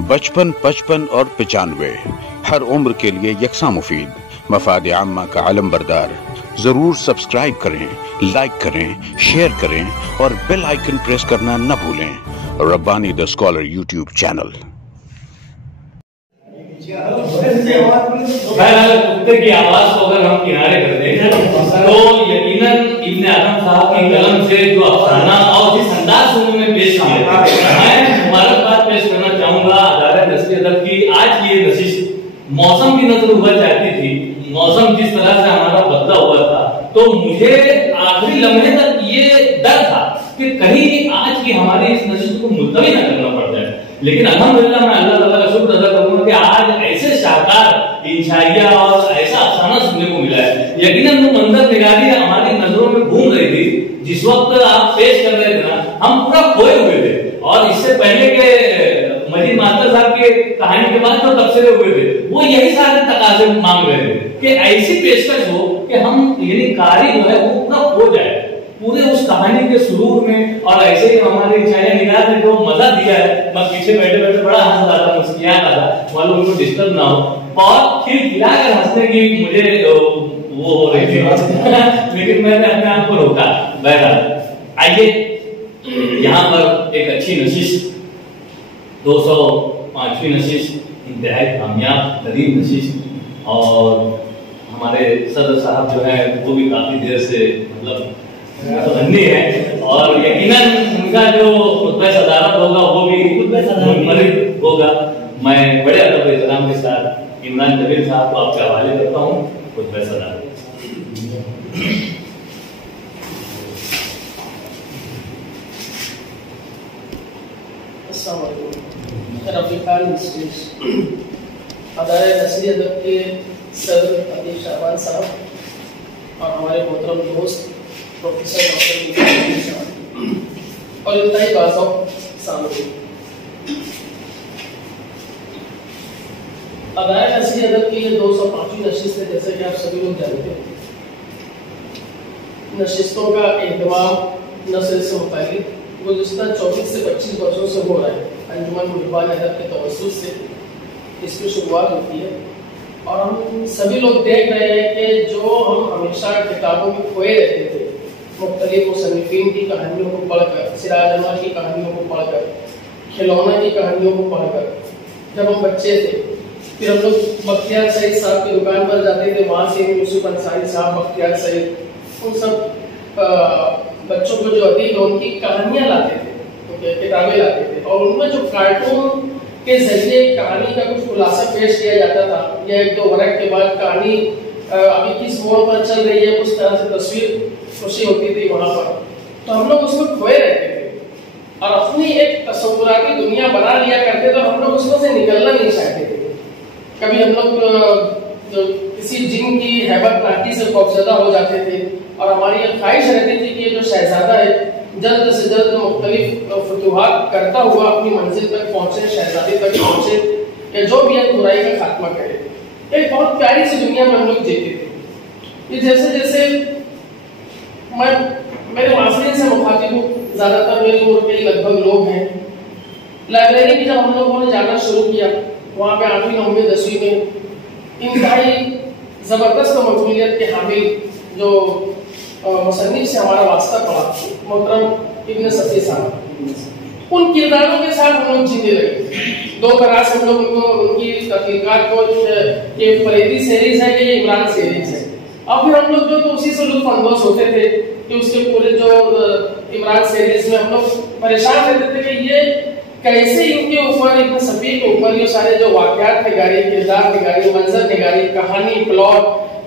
बचपन, 55 और 95 हर उम्र के लिए यकसा मुफीद। मफाद आम्मा का आलम बरदार। जरूर सब्सक्राइब करें, लाइक करें, शेयर करें और बेल आइकन प्रेस करना न भूलें। Rabbani the scholar YouTube channel. कुत्ते की आवाज को अगर हम किनारे कर दें तो यकीनन इब्ने आदम साहब की कलम से जो अफसाना और जिस अंदाज से उन्होंने पेश किया, मैं मुबारकबाद पेश करना चाहूंगा अदारा नस्ल अदब की। आज की ये नशिश मौसम की नजर उभर जाती थी, मौसम जिस तरह से हमारा बदला हुआ था, तो मुझे आखिरी लम्हे तक ये डर था कि कहीं आज की हमारी इस नशिश को मुलतवी न करना पड़ जाए। लेकिन अल्हम्दुलिल्लाह मैं अल्लाह ताला का शुक्र अदा करूंगा कि आज ऐसे शाहकार इंशाइया और ऐसा अफसाना सुनने को मिला है। यकीनन वो मंजर निगारी हमारी नजरों में घूम रही थी जिस वक्त आप पेश कर रहे थे ना, हम पूरा खोए हुए थे। और इससे पहले के मजीद मास्टर साहब के कहानी के बाद जो तबसरे हुए थे वो यही सारे तकाजे मांग रहे थे कि ऐसी पेशकश हो कि हम यानी कारी जो है वो पूरा खो जाए पूरे उस कहानी के सुरूर में। और ऐसे ही हमारे इंशाइया निगार ने जो मजा दिया है, मैं पीछे बैठे बैठे बड़ा हंस रहा था, मुस्कुरा रहा था, मालूम उनको डिस्टर्ब ना हो और खिलखिलाकर हंसने की मुझे वो हो रही थी लेकिन मैंने अपने आप को रोका। बहरहाल आइए यहाँ पर एक अच्छी नशिश, 205वीं नशिश, इंतहाई कामयाब तरीन नशिश। और हमारे सदर साहब जो है वो भी काफी देर से मतलब धन्य है और यकीनन उनका जो खुतबा सदारत होगा वो भी मुनफरिद होगा। मैं बड़े अदब एहतराम के साथ इमरान जबीर साहब को आपके हवाले करता हूँ खुतबा सदारत। अदारे नस्ल अदब के सदर अतीफ शाहबान साहब और हमारे मोहतरम दोस्त प्रोफेसर डॉक्टर और इंतहाई बाज़ों सामने अदारे नस्ल अदब की 205वीं नशिस्त है। जैसे कि आप सभी लोग जानते हैं, नशिस्तों का एहतमाम नस्ल से मुताल्लिक़ गुज़िश्ता 24 से 25 वर्षों से हो रहा है। अंजुमन मुहिब्बान अदब के तवस्सुत से इसकी शुरुआत होती है और हम सभी लोग देख रहे हैं कि जो हम हमेशा किताबों में खोए रहते थे, मुख्तलिफ मुसन्निफीन की कहानियों को पढ़कर, सिराज अनवर की कहानियों को पढ़कर, खिलौना की कहानियों को पढ़कर, जब हम बच्चे थे फिर हम लोग बख्तियार सईद साहब की दुकान पर जाते थे, वहाँ से यूसुफ अंसारी साहब, बख्तियार सईद, उन सब बच्चों को जो अदीब है उनकी कहानियाँ लाते थे, किताबें लाते थे और उनमें जो कार्टून के जरिए कहानी का कुछ खुलासा पेश किया जाता था या एक दो वरक के बाद कहानी अभी किस मोड़ पर चल रही है उस तरह से तस्वीर खुशी होती थी वहां पर, तो हम लोग उसमें खोए रहते थे और अपनी एक तस्वुराती दुनिया बना लिया करते थे। हम लोग उसमें से निकलना नहीं चाहते थे। कभी हम लोग जो किसी जिन की हैबत नाटी से खौफजदा हो जाते थे और हमारी ये ख्वाहिश रहती थी कि ये जो शहजादा है जल्द से जल्द मुख्तलिफ फतूहात करता हुआ अपनी मंजिल तक पहुंचे, शहजादी तक पहुंचे या जो भी है बुराई का खात्मा करे। एक बहुत प्यारी सी दुनिया में हम लोग जीते थे। ये जैसे जैसे मैं मेरे मास्टरी से मुखातिब हूँ, ज्यादातर मेरी उम्र के लगभग लोग हैं। लाइब्रेरी भी जब हम लोगों ने जाना शुरू किया, वहाँ पे 8वीं 9वीं 10वीं में इंतहाई जबरदस्त मकबूलियत के हामिल जो मुसन्निफ से हमारा वास्ता पड़ा, मोहतरम इब्न सफ़ी साहब, उन किरदारों के साथ हम लोग जीते रहे। दो तरह से हम लोग उनको उनकी तहकीकात को ये फरीदी सीरीज है कि ये इमरान सीरीज है, और फिर हम लोग जो तो उसी से लुत्फ अंदोज होते थे कि उसके पूरे जो इमरान सीरीज में हम लोग परेशान रहते थे कि ये कैसे इनके ऊपर, इब्न सफ़ी के ऊपर ये सारे जो वाक़यात निगारी, किरदार निगारी, मंजर निगारी, कहानी, प्लॉट,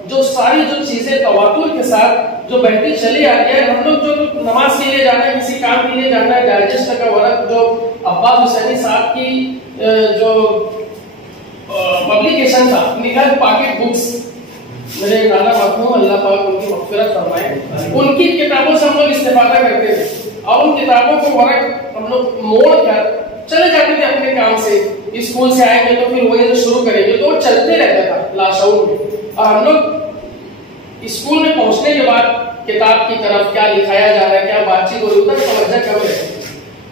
जो सारी जो चीजें तवातुर के साथ जो बहती चली आ रही है। हम लोग जो नमाज के लिए जाना है, किसी काम के लिए जाना है, डाइजेस्ट का वर्क जो अब्बास हुसैनी साहब की जो पब्लिकेशन था, निगल पॉकेट बुक्स, मेरे नाना मरहूम अल्लाह पाक उनकी मग़फ़िरत फरमाए, उनकी किताबों से हम लोग इस्तेफादा करते थे और उन किताबों को वर्क हम लोग मोड़ कर चले जाते थे अपने काम से। स्कूल से आएंगे तो फिर वही शुरू करेंगे, तो वो चलते रहता था लाशऊर में। और हम लोग स्कूल में पहुंचने के बाद किताब की तरफ क्या लिखाया जा रहा है, क्या बातचीत हो रही है, तवज्जो कम रहती है।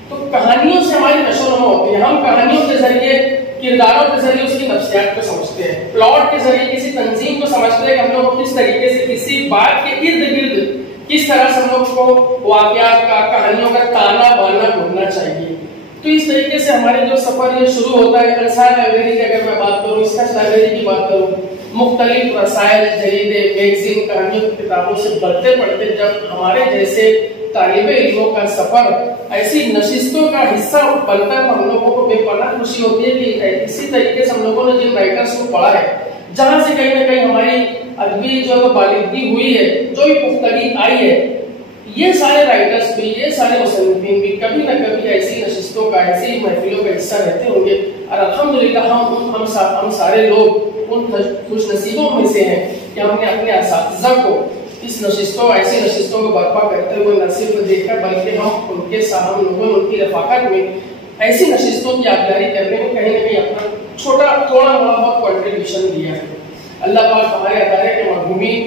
तो कहानियों से हमारी नशोनुमा होती है। हम कहानियों के जरिए, किरदारों के जरिए उसकी नफ्सियात को समझते हैं, प्लॉट के जरिए किसी तंजीम को समझते हैं कि हम लोग किस तरीके से किसी बात के इर्द गिर्द किस तरह से हम लोग को वाकयात का, कहानियों का ताना बाना ढूंढना चाहिए। तो इस तरीके से हमारे जो सफर ये शुरू होता है। अंसार लाइब्रेरी की अगर मैं बात करूँ, इसका लाइब्रेरी की बात करूँ, मुख्तलिफ रसायल, जरीदे, मैगजीन, कहानियों की किताबों से पढ़ते पढ़ते जब हमारे जैसे तालिबे इल्मों का सफर ऐसी नशिस्तों का हिस्सा बनता है तो हम लोगों को बेपनाह खुशी होती है कि इसी तरीके से हम लोगों ने जिन राइटर्स को पढ़ा है, जहां से कहीं ना कहीं हमारी अदबी जो बालिगी हुई है, जो भी पुख्तगी आई है, ये सारे राइटर्स भी, ये सारे मुसन्निफीन भी कभी ना कभी ऐसी नशिस्तों का, ऐसी महफिलों का हिस्सा रहते होंगे। और अल्हम्दुलिल्लाह हम सारे लोग उन खुशनसीबों में से हैं कि हमने अपने असातिज़ा को इस नशिस्तों, ऐसी नशिस्तों को बर्पा करते हुए न सिर्फ देखा बल्कि हम उनके साथ, हम लोगों ने उनकी रफाकत में ऐसी नशिस्तों की आबदारी करने में कहीं ना कहीं अपना थोड़ा बहुत कंट्रीब्यूशन दिया है। अल्लाह पाक हमारे अदारे के मरहूमीन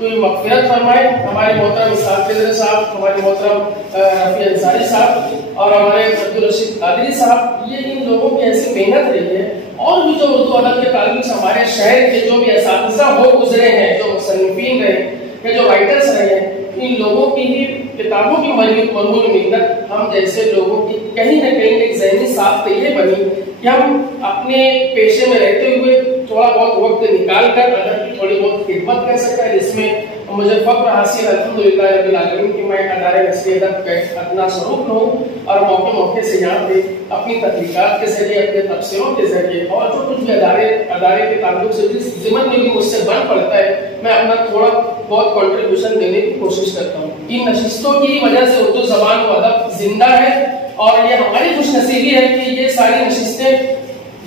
को मग़फ़िरत फरमाए। हमारे मोहतरम इस्हाक़ फ़िज़र साहब, हमारे मोहतरम रफ़ी अंसारी साहब और हमारे अब्दुल रशीद कादरी साहब, ये इन लोगों की ऐसी मेहनत रही है। और भी जो उर्दू अदब के ताल्लुक से हमारे शहर के जो भी असातिज़ा हो गुजरे हैं, जो मुसन्निफ़ीन रहे या जो राइटर्स रहे हैं, इन लोगों की ही किताबों की मरहूल मिन्नत हम जैसे लोगों की कहीं ना कहीं एक ज़हनी साख ये बनी कि हम अपने पेशे में रहते हुए थोड़ा बहुत वक्त निकाल कर अदब की थोड़ी बहुत खिदमत कर सकते हैं, जिसमें मुझे फ़ख्र हासिल अल्हम्दुलिल्लाह रब्बिल आलमीन कि मैं अदारे नस्र अदब का अपना स्वरूप हूँ और मौके से यहाँ पे अपनी तहक़ीक़ात के जरिए, अपने तबसरों के जरिए और जो कुछ भी अदारे के ताल्लुक से जिस ज़िम्मत में भी मुझसे बन पड़ता है, मैं अपना थोड़ा बहुत कंट्रीब्यूशन देने की कोशिश करता हूँ। इन नशिस्तों की वजह से उर्दू ज़बान व अदब जिंदा है और ये हमारी खुशनसीबी है कि ये सारी नशिस्तें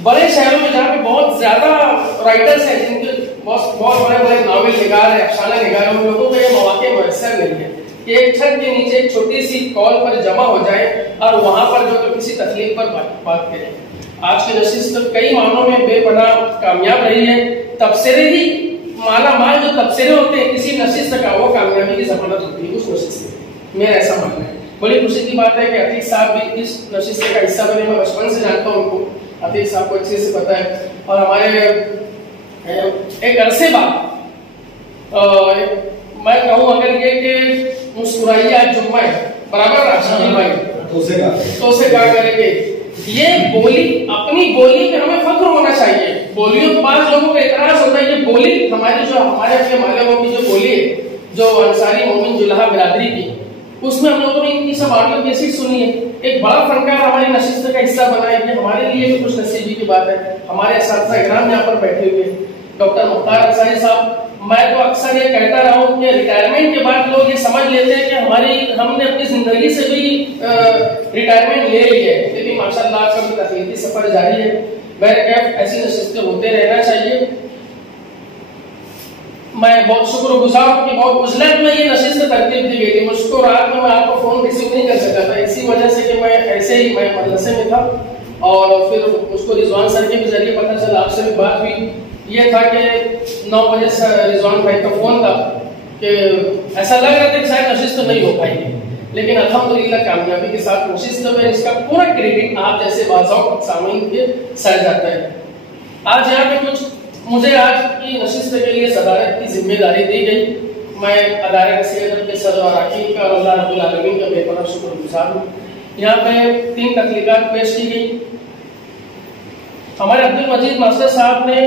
बड़े शहरों में जहाँ पे बहुत ज्यादा राइटर्स हैं, जिनके बहुत बड़े नावल निगार है, अफसाना निगार है, उन लोगों को ये मौके मुयस्सर नहीं है कि एक छत के नीचे एक छोटी सी कॉल पर जमा हो जाए और वहां पर जो किसी तकलीफ पर बात करें। आज की नशिस्त कई मामलों में बेपनाह कामयाब रही है। तबसरे ही माला माल जो तबसरे होते हैं किसी नशिस्त का, वो कामयाबी की जमानत होती है उस नशिस्त में। मेरा ऐसा मानना है। बड़ी खुशी की बात है कि अतीक साहब भी इस नशिस्त का हिस्सा बने। मैं बचपन से जानता हूँ उनको, अतीक साहब को अच्छे से पता है। और हमारे एक अरसे बाद मैं कहूँ अगर ये कि मुस्कुराइए आज जुम्मा है बराबर राशिद भाई तो से क्या करेंगे, ये बोली अपनी बोली पे हमें फख्र होना चाहिए। बोलियों के पास लोगों को एतराज होता है, ये बोली हमारी जो हमारे अपने मालिकों की जो बोली है, जो अंसारी मोमिन जुल्हा बिरादरी की, उसमें हम लोगों ने इनकी सब ऑडियो कैसेट सुनी है। एक बड़ा फनकार हमारी नशिस्त का हिस्सा बना है, ये हमारे लिए भी कुछ नसीबी की बात है। हमारे असातिज़ा इकराम यहाँ पर बैठे हुए डॉक्टर मुख्तार अंसारी साहब, मैं तो अक्सर ये कहता रहा हूँ कि रिटायरमेंट के बाद लोग ये समझ लेते हैं कि हमने अपनी जिंदगी से भी रिटायरमेंट ले ली है, लेकिन माशाअल्लाह आपका भी तकलीफी सफर जारी है। बहरकैफ ऐसी नशिस्तें होते रहना चाहिए। मैं बहुत शुक्रगुजार हूँ कि बहुत उजलत में ये नशिस्त तरतीब दी गई थी। मुझको रात में मैं आपको फोन रिसीव नहीं कर सका था, इसी वजह से कि मैं ऐसे ही मैं मदरसे में था और फिर उसको रिजवान सर के जरिए पता चला, आपसे भी बात हुई। ये था कि 9 बजे से रिजवान भाई का फोन था कि ऐसा लग रहा था कि शायद नशिस्त नहीं हो पाएगी, लेकिन अल्हम्दुलिल्लाह कामयाबी के साथ कोशिश तो है। इसका पूरा क्रेडिट आप जैसे बाज़ाओ सामीन के सर जाता है। आज यहाँ पे कुछ मुझे आज की नशिस्त के लिए सदारत की जिम्मेदारी दी गई। मैं अदारे नस्र अदब के सदर और अकीम का और अल्लाह रब्बुल आलमीन का बेपनाह शुक्रगुजार हूँ। यहाँ पे 3 तख्लीकात पेश की गई। हमारे अब्दुल मजीद मास्टर साहब ने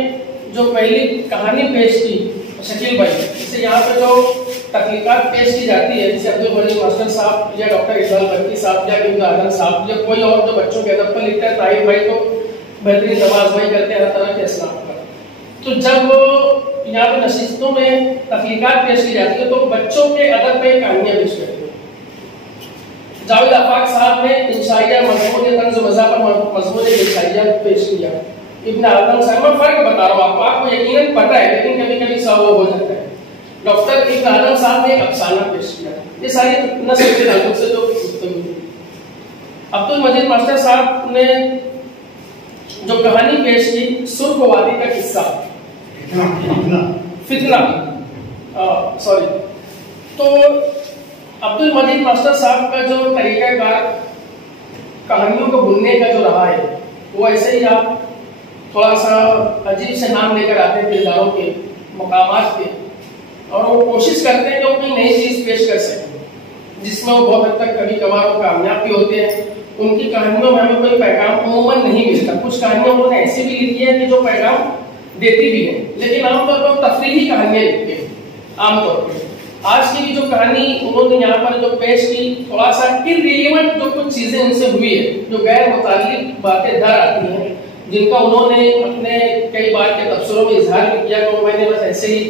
जो पहली कहानी पेश की, शकील भाई, जिसे यहाँ पे जो तख्लीकात पेश की जाती है, जैसे अब्दुल मजीद मास्टर साहब या डॉक्टर इकबाल बर्की साहब या इब्न आदम साहब या कोई और जो बच्चों के अदब पर लिखता है, ताहिर भाई तो बेहतरीन नवाज भाई करते हैं हर तरह के इस्लाम का। तो जब यहाँ पे नशिस्तों में तख्लीकात पेश की जाती है तो बच्चों के अदब पे कहानियां पेश करते हैं। जावेद आफाक साहब ने इंशाइया मजमून तंज़ मज़ा पर मजमून इंशाइया पेश किया। इब्न आदम साहब, मैं फर्क बता रहा हूँ आपको यकीनन पता है, लेकिन कभी कभी सब हो जाता है। डॉक्टर इब्न आदम साहब ने एक अफसाना पेश किया। ये सारी नस्ल के ताल्लुक से जो अब्दुल मजीद मास्टर साहब ने जो कहानी पेश की, सुर्ख वादी का किस्सा, फितना, सॉरी। तो अब्दुल मजीद मास्टर साहब का जो तरीकाकार कहानियों को बुनने का जो रहा है वो ऐसे ही आप थोड़ा सा अजीब से नाम लेकर आते हैं किरदारों के, मकामात के, और वो कोशिश करते हैं कि वो कोई नई चीज पेश कर सकें जिसमें वो बहुत हद तक कभी कभार वो कामयाब भी होते हैं। उनकी कहानियों में हमें कोई पैगाम अमूमन नहीं मिलता। कुछ कहानियां उन्होंने ऐसी भी लिखी है कि जो पैगाम देती भी है, लेकिन आमतौर पर तफरीही कहानियां लिखते हैं। आमतौर पर आज की जो कहानी उन्होंने यहाँ पर जो पेश की, थोड़ा सा इररिलेवेंट जो कुछ चीजें उनसे हुई है, जो गैर मुताल्लिक बातें दर आती हैं, जिनका उन्होंने अपने कई बार के तबसरों में इजहार भी किया, तो मैंने बस ऐसे ही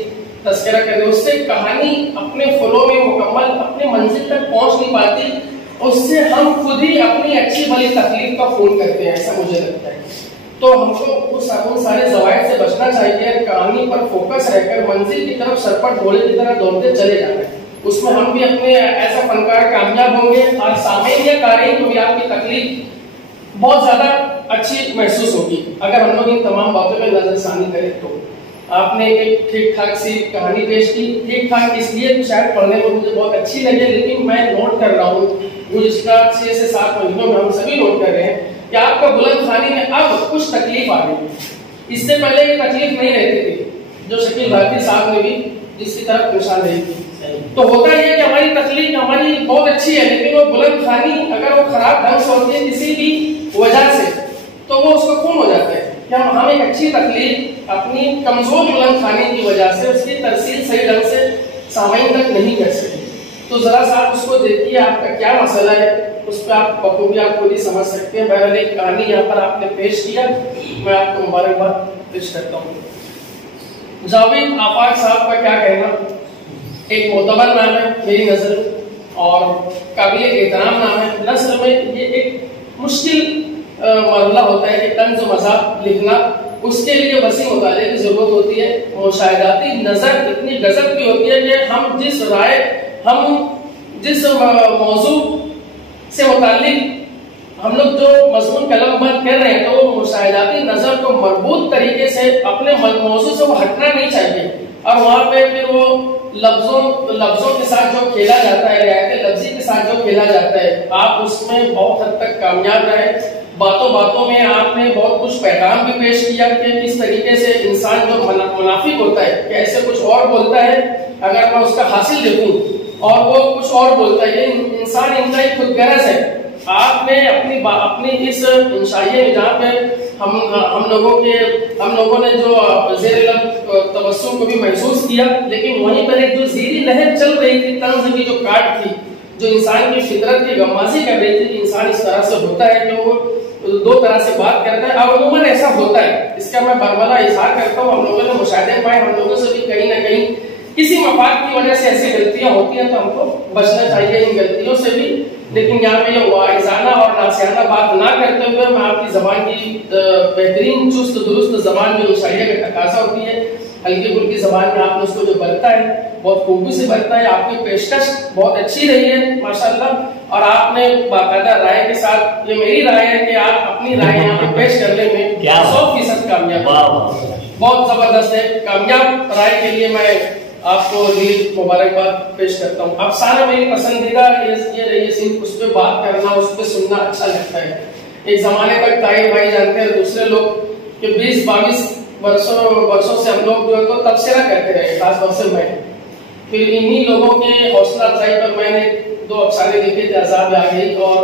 तस्करा कर दिया। उससे कहानी अपने फ्लो में मुकम्मल अपने मंजिल तक पहुंच नहीं पाती, उससे हम खुद ही अपनी अच्छी भली तकलीफ का खून करते हैं, ऐसा मुझे लगता है। तो हमको उन सारे जवायद से बचना चाहिए, कहानी पर फोकस रहकर मंजिल की तरफ सरपट घोड़े की तरह दौड़ते चले जाना है। उसमें हम भी अपने ऐसा फनकार कामयाब होंगे और सामईन या कारीन को भी आपकी तकलीफ बहुत ज्यादा अच्छी महसूस होगी अगर हम लोग इन तमाम बातों पर नजरसानी करें। तो आपने एक ठीक ठाक सी कहानी पेश की, ठीक ठाक इसलिए शायद पढ़ने में मुझे बहुत अच्छी लगे, लेकिन मैं नोट कर रहा हूँ गुज़िश्ता 6 से 7 महीनों में हम सभी नोट कर रहे हैं कि आपका बुलंद खानी में अब कुछ तकलीफ आ गई है। इससे पहले ये तकलीफ नहीं रहती थी, जो शकील भारती साहब ने भी जिसकी तरफ निशान रही थी। तो होता यह कि हमारी तकलीफ हमारी बहुत अच्छी है, लेकिन वो बुलंद खानी अगर वो खराब ढंग से होती है किसी भी वजह से, तो वो उसको खून हो जाता है कि हम एक अच्छी तकलीफ अपनी कमजोर बुलंद खानी की वजह से उसकी तरसील सही ढंग से सामईन तक नहीं कर सके। तो जरा सा आप उसको देखिए, आपका क्या मसला है, उस पर आप बखूबी आप खुद ही समझ सकते हैं। बहरहाल एक कहानी यहाँ पर आपने पेश किया, मैं आपको मुबारकबाद पेश करता हूँ। जावेद आफाक साहब का क्या कहना, एक मोतबर नाम है मेरी नजर में और काबिल एहतराम नाम है। नस्र में ये एक मुश्किल मरहला होता है कि तंज़ मज़ाक लिखना, उसके लिए वसी मुताले की जरूरत होती है। मुशाहिदाती नजर इतनी गजब की होती है कि हम जिस मौजू से मुताल्लिक हम लोग जो मजमून कलमबंद कर रहे हैं, तो वो मुशाहिदाती नजर को मजबूत तरीके से अपने मौजू से वो हटना नहीं चाहिए। और वहां पे फिर वो लफ्जों के साथ जो खेला जाता है, रियायत लफ्जी के साथ जो खेला जाता है, आप उसमें बहुत हद तक कामयाब रहे। बातों बातों में आपने बहुत कुछ पैगाम भी पेश किया कि किस तरीके से इंसान जो मुनाफिक होता है कि ऐसे कुछ और बोलता है, अगर मैं उसका हासिल देखूं और वो कुछ और बोलता है, ये इंसान इनका ही खुदगर्ज है। आपने अपनी इस इंशाइये में जहाँ पे हम लोगों ने जो ज़ेर तबस्सुम को भी महसूस किया, लेकिन वहीं पर एक जो ज़ीरी लहर चल रही थी, तंज़ की जो काट थी, जो इंसान की फितरत की गम्माज़ी कर रही थी कि इंसान इस तरह से होता है कि वो दो तरह से बात करता है। और अमूमन ऐसा होता है, इसका मैं बरमला इजहार करता हूँ। हम लोगों ने मुशाहिदे पाए, हम लोगों से भी कहीं ना कहीं किसी मफाद की वजह से ऐसी गलतियां होती हैं, तो हमको बचना चाहिए इन गलतियों से भी। लेकिन यहाँ पे ये वाइजाना और नासियाना बात ना करते हुए मैं आपकी जबान की बेहतरीन चुस्त दुरुस्त जबान में मुशाहिदे का तकाजा होती है, हल्की फुल्की जबान में आपने उसको जो बरता है बहुत खूबी से बरता है। आपकी पेशकश बहुत अच्छी रही है माशाल्लाह, और आपने बाकायदा राय के साथ, ये मेरी राय है कि आप अपनी राय यहाँ पे पेश करने में 100% कामयाब, बहुत जबरदस्त है। कामयाब राय के लिए मैं आपको मुबारकबाद पेश करता हूँ। अफसाना मेरी पसंदीदा ये रही है, उस पर बात करना, उस पर सुनना अच्छा लगता है। एक जमाने तक ताहिर भाई जानते हैं, दूसरे लोग कि 20-22 वर्षों से हम लोग जो है तो तबसरा करते रहे, खास तौर से मैं। फिर इन्हीं लोगों के हौसला अफजाई पर मैंने 2 अफसाने लिखे थे, अज़ाब आ गई और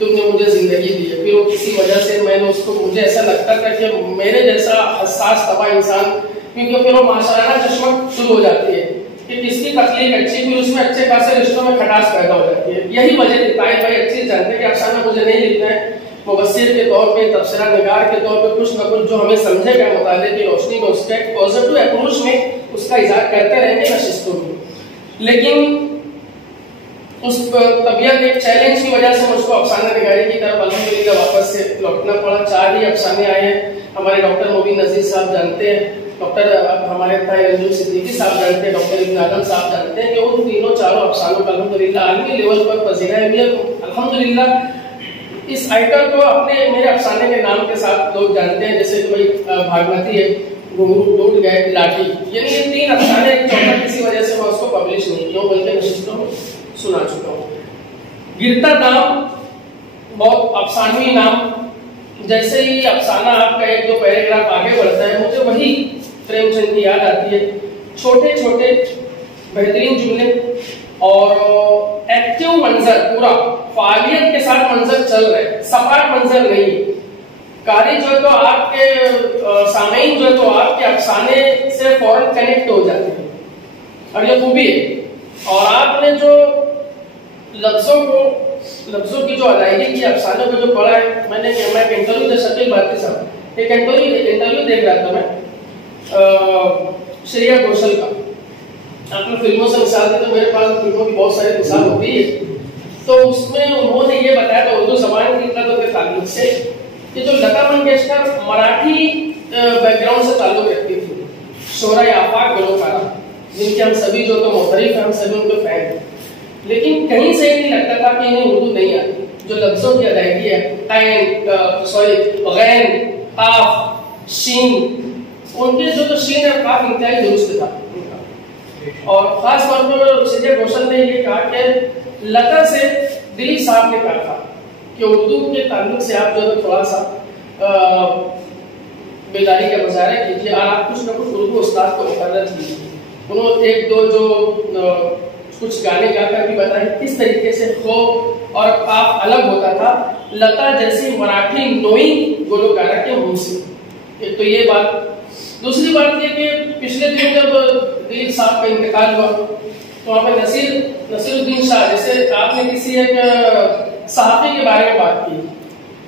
तुमने मुझे जिंदगी दी है। फिर वो किसी वजह से मैंने उसको, मुझे ऐसा लगता था कि मेरे जैसा हसास तबा इंसान, क्योंकि फिर वो माशाअल्लाह चश्मक शुरू हो जाती है कि किसकी तकलीफ अच्छी, फिर उसमें अच्छे खासे रिश्तों में खटास पैदा हो जाती है। यही वजह थी। ताहिर भाई अच्छी जानते हैं कि अफसाना मुझे नहीं लिखना है, मुबस्सिर के तौर पे, तबसरा निगार के तौर पे कुछ न कुछ जो हमें समझेगा मुताले की रोशनी में, उसके पॉजिटिव अप्रोच में उसका इज़हार करते रहेंगे नशिस्तों में। लेकिन उस तबीयत एक चैलेंज की वजह से मुझको अफसाना निगारी की तरफ अल्हम्दुलिल्लाह वापस से लौटना पड़ा। 4 ही अफसाने आए हैं। हमारे डॉक्टर मुबीन नज़ीर साहब जानते हैं, डॉक्टर हमारे ताहिर सिद्दीकी साहब जानते हैं, डॉक्टर इब्न आदम साहब जानते हैं कि उन तीनों चारों अफसानों का अल्हम्दुलिल्लाह आलमी लेवल पर पजीरा है। अल्हम्दुलिल्लाह इस आइटर को अपने मेरे अफसाने के नाम के साथ लोग जानते हैं, जैसे कि भाई भागमती है, घुंघरू टूट गए, लाठी, यानी ये 3 अफसाने, चौथा किसी वजह से मैं उसको पब्लिश नहीं किया हूँ, बल्कि नशिस्तों में सुना चुका हूँ। गिरता दाम बहुत अफसानवी नाम। जैसे ही अफसाना आपका एक दो पैराग्राफ आगे बढ़ता है, मुझे वही प्रेमचंद की याद आती है। छोटे छोटे बेहतरीन जुमले और एक्टिव मंजर, पूरा फालियत के साथ मंजर चल रहे, सपाट मंजर नहीं। कारी जो है तो आपके सामईन जो है तो आपके अफसाने से फौरन कनेक्ट हो जाते हैं, और ये खूबी है। और आपने जो लफ्जों की जो अदायगी की अफसाने को जो पढ़ा है, मैं एक इंटरव्यू दे शकील भारती साहब, एक इंटरव्यू देख रहा था मैं श्रेया घोषाल का। आपने फिल्मों से मिसाल दी, तो मेरे पास फिल्मों की बहुत सारी मिसाल होती है। तो उसमें उन्होंने ये बताया था उर्दू जबान की के ताल्लुक से कि जो लता मंगेशकर मराठी बैकग्राउंड से ताल्लुक रखती थी, शोरा आफाक गुलकारा, जिनके हम सभी जो तो मोहतरिफ हैं, हम सभी उनके फैन हैं, लेकिन कहीं से नहीं लगता था कि इन्हें उर्दू नहीं आती। जो लफ्जों की अदायगी है, गैन, काफ, शीन, उनके जो शीन और काफ इंतहाई दुरुस्त था उनका। और खास तौर पर श्रेया घोषाल ने ये कहा कि लता से दिलीप साहब ने कहा था कि उर्दू के ताल्लुक से आप जो थोड़ा सा बेदारी का मुजाहरा कीजिए और आप कुछ न कुछ उर्दू उस्ताद को मुकर्रर कीजिए। उन्होंने एक दो जो कुछ गाने गाकर भी बताए किस तरीके से खो और काफ अलग होता था लता जैसी मराठी नोइंग गुलकारा के मुंह से। एक तो ये बात। दूसरी बात ये कि पिछले दिन जब दिलीप साहब का इंतकाल हुआ तो वहाँ पे नसीरुद्दीन शाह, जैसे आपने किसी एक सहाफी के बारे में बात की,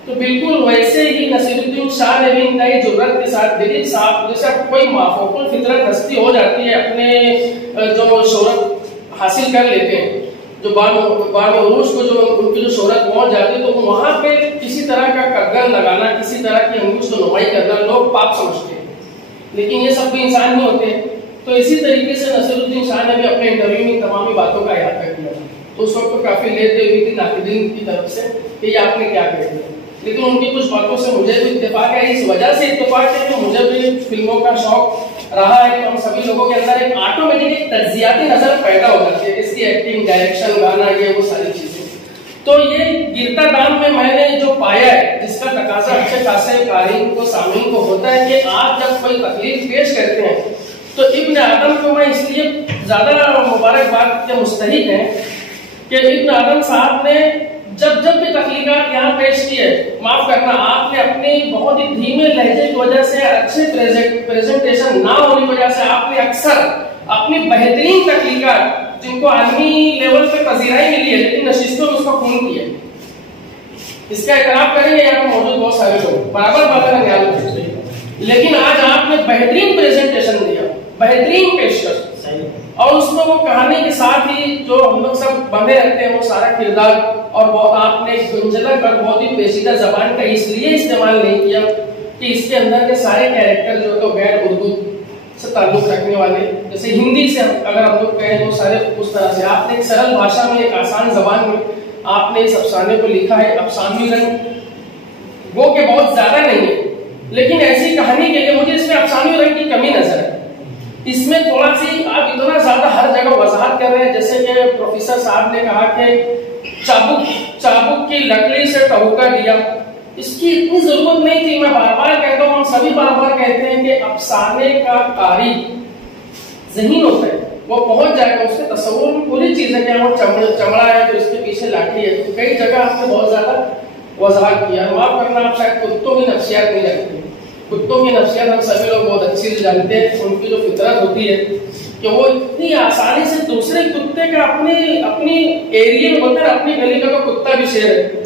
तो बिल्कुल वैसे ही नसीरुद्दीन शाह ने भी इंतहाई जुर्रत के साथ दिलीप साहब जैसे कोई माफूकुल फितरत हस्ती हो जाती है, अपने जो शोहरत हासिल कर लेते हैं, जो बार उरूज को जो उनकी जो शोहरत पहुंच जाती है, तो वहां पे किसी तरह का कग्गल लगाना, किसी तरह की अंगूठ को नुमाई करना लोग पाप समझते हैं, लेकिन ये सब भी इंसान नहीं होते हैं। तो इसी तरीके से नसीरुद्दीन शाह ने भी अपने इंटरव्यू में तमामी बातों का इहाता किया था। तो उस वक्त तो काफी लेते हुई थी नाक़िदीन की तरफ से कि ये आपने क्या कह दिया, लेकिन उनकी कुछ बातों से मुझे भी इत्तेफाक है। इस वजह से इत्तेफाक है कि मुझे भी फिल्मों का शौक रहा है, तो हम सभी लोगों के अंदर एक ऑटोमेटिक एक तज्जियाती नजर पैदा हो जाती है, इसकी एक्टिंग, डायरेक्शन, गाना, ये वो सारी चीजें। तो ये गिरता दाम में मैंने जो पाया है, जिसका तकाजा अच्छे खासे कारीन को, सामीन को होता है कि आप जब कोई तकलीफ पेश करते हैं तो इब्न आदम को मैं इसलिए ज्यादा मुबारकबाद के मुस्तहिक है कि इब्न आदम साहब ने जब भी तकलीफात यहाँ पेश किए, माफ करना, आपने अपनी बहुत ही धीमे लहजे की वजह से, अच्छे प्रेजेंटेशन ना होने की वजह से आपने अक्सर अपनी बेहतरीन तकलीफात, जिनको आदमी लेवल पे पजीराई मिली है लेकिन नशिस्तों में उसका खून किया, इसका इकरार करेंगे यहाँ पे मौजूद बहुत सारे लोग, बराबर बात का ख्याल रखें। लेकिन आज आपने बेहतरीन प्रेजेंटेशन दिया, बेहतरीन पेशकश, और उसमें वो कहानी के साथ ही जो हम लोग सब बंधे रहते हैं वो सारा किरदार, और बहुत आपने गुंजलक और बहुत ही पेचीदा जबान का इसलिए इस्तेमाल नहीं किया कि इसके अंदर के सारे कैरेक्टर जो तो गैर उर्दू से ताल्लुक रखने वाले, जैसे हिंदी से अगर हम लोग कहें तो सारे उस तरह से आपने एक सरल भाषा में, एक आसान जबान में आपने इस अफसाने को लिखा है। अफसानवी रंग वो के बहुत ज्यादा नहीं है, लेकिन ऐसी कहानी के लिए मुझे इसमें अफसानवी रंग की कमी नजर है। इसमें थोड़ा सी आप इतना ज्यादा हर जगह वजाहत कर रहे हैं, जैसे कि प्रोफेसर साहब ने कहा कि चाबुक की लकड़ी से टहुका दिया, इसकी इतनी जरूरत नहीं थी। मैं बार बार कहता हूँ, हम सभी बार बार कहते हैं कि अफसाने का कारी ज़हीन होता है, वो पहुंच जाएगा, उसके तस्वुर में पूरी चीज है कि वो चमड़ा है तो इसके पीछे लाठी है। तो कई जगह आपने बहुत ज्यादा वजाहत किया, माफ करना, आप शायद कुत्तों की नफ्सियात नहीं जानते। कुत्तों की नफ्सियात हम सभी लोग बहुत अच्छी से जानते हैं, उनकी जो फितरत होती है कि वो इतनी आसानी से दूसरे कुत्ते का अपनी एरिया में होता है, अपनी गली का कुत्ता भी शेर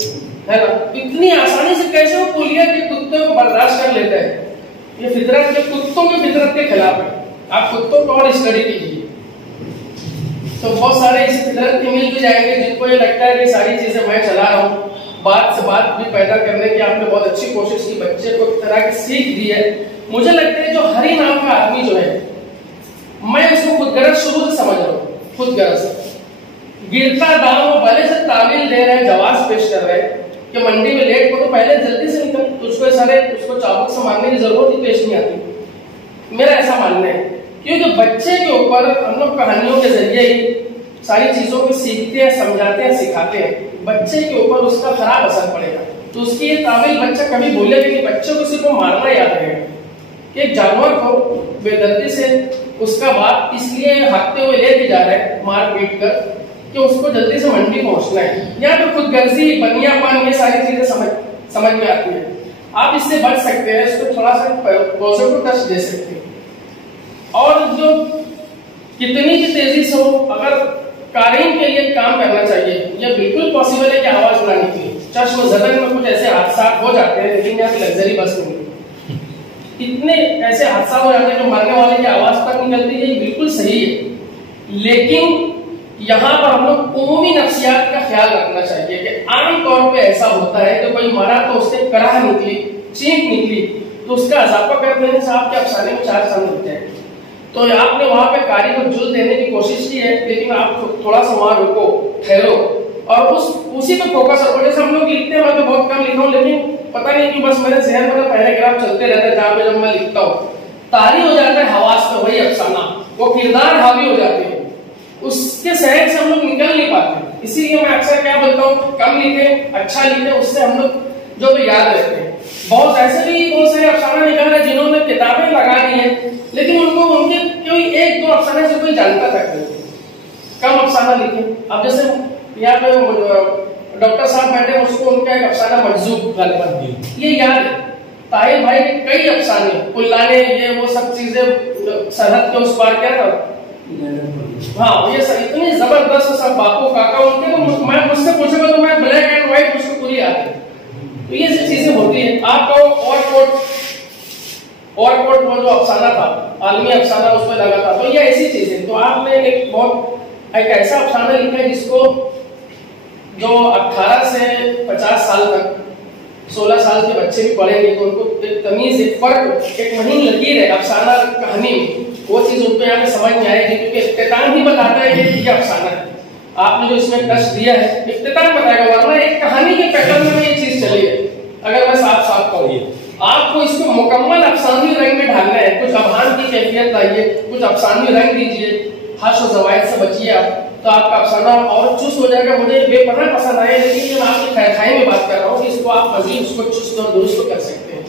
है ना, इतनी आसानी से कैसे वो पुलिया के कुत्ते को बर्दाश्त कर लेता है। ये फितरत के, कुत्तों की फितरत के खिलाफ है। आप कुत्तों को और स्टडी कीजिए तो बहुत सारे इस फितरत के मिल भी जाएंगे, जिनको ये लगता है कि सारी चीजें मैं चला रहा हूँ। बात से बात भी पैदा करने की आपने बहुत अच्छी कोशिश की, बच्चे को एक तरह की सीख दी है। मुझे लगता है जो हरी नाम का आदमी जो है, मैं उसको खुदगर्ज शुरू से समझ रहा हूँ, खुदगर्ज गिरता दाम वो भले से तावील दे रहे हैं, जवाब पेश कर रहे हैं कि मंडी में लेट को तो पहले जल्दी से निकल, उसको चाबुक से मारने की जरूरत ही पेश नहीं आती। मेरा ऐसा मानना है, क्योंकि बच्चे के ऊपर हम लोग कहानियों के जरिए ही सारी चीजों को सीखते हैं, समझाते हैं, सिखाते हैं। बच्चे के ऊपर उसका खराब असर पड़ेगा। तो उसकी ये तावील बच्चा कभी बोलेगा कि बच्चों को सिर्फ मारना याद रहेगा कि एक जानवर को बेदर्दी से उसका बाप इसलिए भागते हुए लेके जा रहा है मार पीट कर कि उसको जल्दी से मंडी पहुंचना है, या तो खुदगर्जी बनियापन, ये सारी चीजें समझ में आती है। आप इससे बच सकते हैं, इसको थोड़ा सा पॉजिटिव टच दे सकते हैं। और जो कितनी की तेजी से हो, अगर कारीन के लिए काम करना चाहिए, यह बिल्कुल पॉसिबल है कि आवाज ना निकले। चश्म ज़दन में कुछ ऐसे हादसा हो जाते हैं, लेकिन यहाँ की लग्जरी बस में इतने ऐसे हादसा हो जाते हैं जो मरने वाले की आवाज तक निकलती है, ये बिल्कुल सही है। लेकिन यहाँ पर हम लोग उमूमी नफ्सियात का ख्याल रखना चाहिए कि आमतौर पे ऐसा होता है कि कोई मरा तो उससे कराह निकली, चीख निकली, तो उसका इजाफा कर देने से आपके अफसाने में 4 चांद लग जाए। तो आपने वहां पे कारी को जुल देने की कोशिश की है, लेकिन आप थोड़ा सा वहां रुको, ठहरो और उसी पे फोकस रखो। जैसे हम लोग लिखते हैं, मैं तो बहुत कम लिखा हूँ, लेकिन पता नहीं क्यों बस मेरे जहन में पैराग्राफ चलते रहते हैं, जहाँ पे जब मैं लिखता हूँ तारी हो जाता है हवास पे वही अफसाना, वो किरदार हावी हो जाते हैं, उसके शहर से हम लोग निकल नहीं पाते। इसीलिए मैं अक्सर क्या बोलता हूँ, कम लिखे, अच्छा लिखे, उससे हम लोग जो भी याद रहते हैं। बहुत ऐसे भी बहुत सारे अफसाना निकल रहे जिन्होंने किताबें लगा दी है, लेकिन उनको उनके कोई 1-2 अफसाने से कोई जानता तक नहीं, कम अफसाना लिखे। अब जैसे यहाँ पे डॉक्टर साहब बैठे, उसको उनका एक अफसाना मजजूब गलबन, ये याद है। ताहिर भाई के कई अफसाने, कुल्लाने, ये वो सब चीजें, सरहद के उस पार क्या था, हाँ ये सब इतनी जबरदस्त सब बापू काका उनके, तो मैं मुझसे पूछूंगा तो मैं ब्लैक एंड व्हाइट मुझको पूरी याद है। तो ये सब चीजें होती है। आपका और कोट वो जो अफसाना था, आलमी अफसाना, उस पर लगा था, तो ये ऐसी चीजें। तो आपने एक ऐसा अफसाना लिखा है जिसको जो 18 से 50 साल तक, 16 साल के बच्चे भी पढ़ेंगे तो उनको एक तमीज, एक फर्क, एक महीन लकीर है अफसाना कहानी में, वो चीज उनको यहाँ पे समझ में आएगी, क्योंकि इख्तिताम ही बताता है कि ये अफसाना है। आपने जो इसमें टच दिया है इख्तिताम बताएगा, वरना एक कहानी के पैटर्न में ये चीज चली है। अगर मैं साफ कहूँ, आपको इसको मुकम्मल अफसानी रंग में ढालना है, कुछ अभान की कैफियत लाइए, कुछ अफसानी रंग दीजिए, हर्ष और ज़वायद से बचिए आप, तो आपका अफसाना और चुस्त हो जाएगा। मुझे बेपनाह पसंद आया, लेकिन मैं आपकी खैरखाई में बात कर रहा हूँ कि इसको आप मजीद उसको चुस्त और दुरुस्त कर सकते हैं।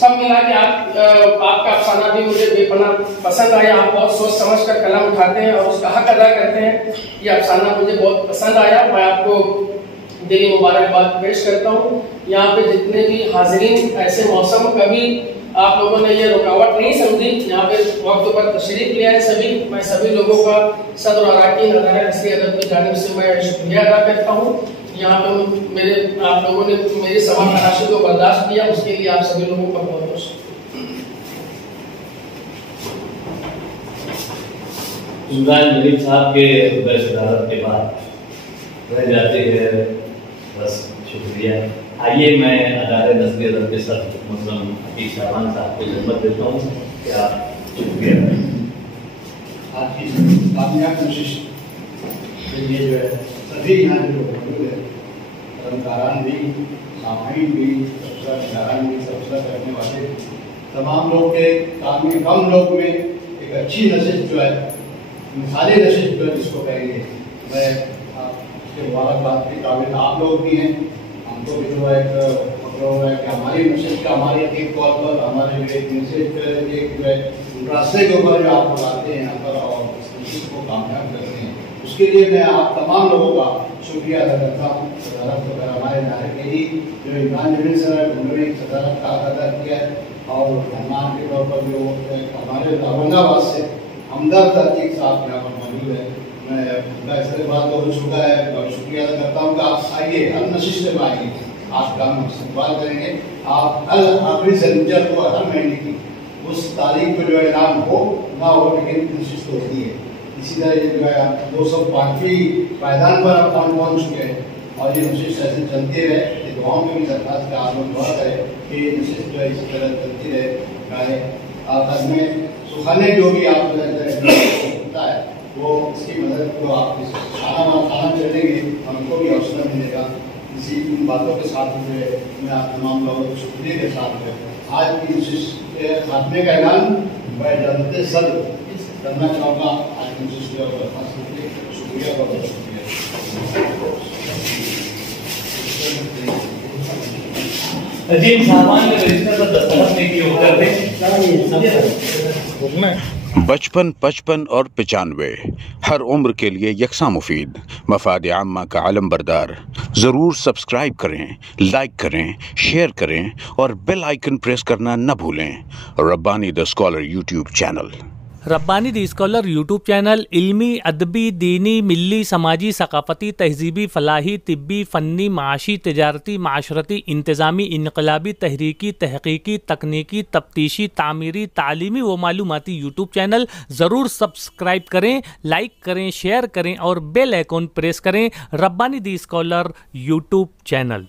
सब मिला के आपका अफसाना भी मुझे बेपनाह पसंद आया। आप बहुत सोच समझ कर कलम उठाते हैं और उसका हक अदा करते हैं। ये अफसाना मुझे बहुत पसंद आया। मैं आपको दिली मुबारकबाद पेश करता हूँ। यहाँ पे जितने भी हाजिरीन, ऐसे मौसम कभी आप लोगों ने ये रुकावट नहीं समझी, यहाँ पे वक्त पर तशरीफ लिया है सभी, मैं सभी लोगों का सदर और अराकीन अदारा हस्ती अदब की जानिब से मैं शुक्रिया अदा करता हूँ। यहाँ पे आप लोगों ने मेरी सभा तराशी को बर्दाश्त किया, उसके लिए आप सभी लोगों का बहुत बहुत इमरान मलिक साहब के बरसदारत के बाद रह जाते हैं, बस शुक्रिया। आइए मैं अदारे नस्ल अदब के सर मुस्लिम हकीक साहबान साहब को जहमत देता हूँ कि आप शुक्रिया। आज की कामयाब कोशिश के लिए जो है सभी यहाँ जो मौजूद है, कर्मकारान भी, सामाइन भी, सब्सरान भी, सब्सरा करने वाले तमाम लोग के कम लोग में एक अच्छी नशिश जो है, मिसाली नशिश जो है जिसको कहेंगे, मैं आपके मुबारकबाद के काबिल आप लोग भी हैं। हमको भी जो है मतलब है कि हमारी नशिश का, हमारे एक कॉल पर हमारे जो एक मैसेज एक जो है रास्ते के ऊपर जो आप लगाते हैं यहाँ पर और इस नशिश को कामयाब करते हैं, उसके लिए मैं आप तमाम लोगों का शुक्रिया अदा करता हूँ। सदारत को हमारे इदारे के ही जो इमरान जमीन सर है, उन्होंने एक सदारत का अदा किया है और मेहमान के तौर पर जो हमारे औरंगाबाद से हमदर्द अतीक साहब यहाँ पर मौजूद है, मैं उनका इस्तेमाल तो हो चुका है और शुक्रिया अदा करता हूँ कि आप आइए, हर नशिश से आएंगे, आपका हम इस्तेमाल करेंगे। आप हर आखिरी सैनिटर को हर महीने की उस तारीख को जो ऐलान हो ना हो, लेकिन नशिश तो होती है। इसी तरह जो है 205वीं पायदान पर आप पहुँच चुके हैं और ये नशिश ऐसे चलती रहे। ये दुआओं में भी सरकार से आप लोग दुआ करें कि ये नशिश जो है इसी तरह चलती रहे। चाहे आखिर में सुखाने जो भी आप होता है वो इसकी मदद को आप खाना चलेंगे, हमको भी हौसला मिलेगा। इसी इन बातों के साथ जो है मैं आप तमाम लोगों को शुक्रिया के साथ आज की नशिश के खात्मे का ऐलान मैं जनते सर करना चाहूँगा। आज की नशिश शुक्रिया, बहुत शुक्रिया। जिन सामान में रजिस्टर पर दस्तखत नहीं किए होकर बचपन, 55 और 95 हर उम्र के लिए यकसा मुफीद, मफाद आम्मा का आलम बरदार। ज़रूर सब्सक्राइब करें, लाइक करें, शेयर करें और बेल आइकन प्रेस करना न भूलें। Rabbani the scholar YouTube channel. Rabbani the scholar YouTube channel इल्मी, अदबी, दीनी, मिली, समाजी, सकाफती, तहजीबी, फलाही, तिब्बी, फ़न्नी, माशी, तिजारती, माशरती, इंतज़ामी, इनकलाबी, तहरीकी, तहकीकी, तकनीकी, तफ्तीशी, तामीरी, तालीमी व मालूमाती यूट्यूब चैनल। ज़रूर सब्सक्राइब करें, लाइक करें, शेयर करें और बेल आइकन प्रेस करें। Rabbani the scholar YouTube channel.